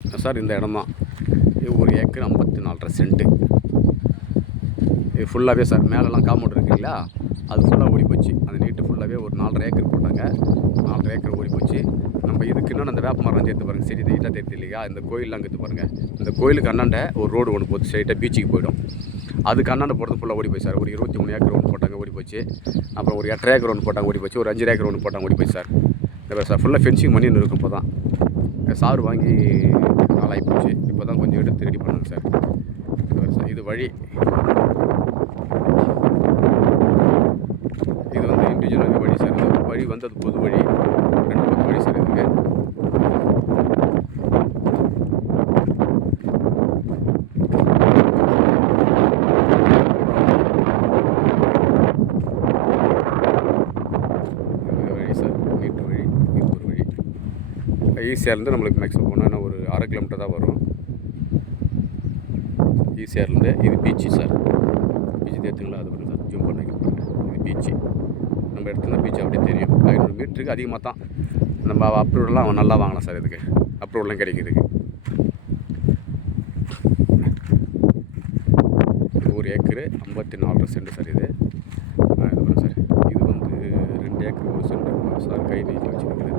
Sir இந்த இடம் தான். இது 1 ஏக்கர் 54.5 சென்ட்டு. இது ஃபுல்லாகவே சார் மேலெலாம் காம்பவுண்ட் இருக்கு இல்லைங்களா, அது ஃபுல்லாக ஓடி போச்சு. அந்த நீட்டு ஃபுல்லாகவே ஒரு 4.5 ஏக்கர் போட்டாங்க. 4.5 ஏக்கர் ஓடி போச்சு. நம்ம இதுக்கு இன்னும் அந்த வேப்ப மரம் சேர்த்து பாருங்கள், செடி நீட்டாக தெரியுது இல்லையா, இந்த கோயிலெலாம் இருக்குது பாருங்கள். இந்த கோயிலுக்கு அண்ணாண்ட ஒரு ரோடு ஒன்று போகுது, ஸ்ட்ரைட்டாக பீச்சுக்கு போயிடும். அதுக்கு அண்ணாண்ட போகிறது ஃபுல்லாக ஓடி போய் சார். ஒரு 23 ஏக்கர் ஒன்று போட்டாங்க, ஓடி போச்சு. அப்புறம் ஒரு 8 ஏக்கர் ஒன்று போட்டாங்க, ஓடி போச்சு. ஒரு 5 ஏக்கர் ஒன்று போட்டாங்க, ஓடி போய் சார். இந்த சார் ஃபுல்லாக ஃபென்சிங் பண்ணின்னு இருக்கும். இப்போ தான் சார் வாங்கி நாளாகி போச்சு. இப்போ தான் கொஞ்சம் எடுத்து ரெடி பண்ணுங்க சார். இது வழி, இது வந்து இண்டிவிஜுவலாக வழி சார். இந்த வழி வந்து அது பொது வழி, 2 பக்கம் வழி சார் இதுக்கு. வழி சார், நீட்டு வழி, இது ஒரு வழி. ஈசிஆர்லேருந்து நம்மளுக்கு மேக்ஸிமம் போனால் ஒரு 1/2 கிலோமீட்டர் தான் வரும். ஈசிஆர்லேருந்து இது பீச்சு சார். பீச்சு தேர்த்துங்களா, அது வந்து சார் ஜூம் பண்ணி பாருங்கள். இது பீச்சு, நம்ம இடத்துல பீச் அப்படியே தெரியும். 500 மீட்டருக்கு அதிகமாக தான் நம்ம அப்ரூவல்லாம் நல்லா வாங்கலாம் சார். இதுக்கு அப்ரூவல்லாம் கிடைக்கிறதுக்கு 1 ஏக்கரு 54 சென்ட் சார். இது இது வரும் சார். இது வந்து 2 ஏக்கர் 1 சென்ட் சார். கை நீட்டி வச்சுருக்குது.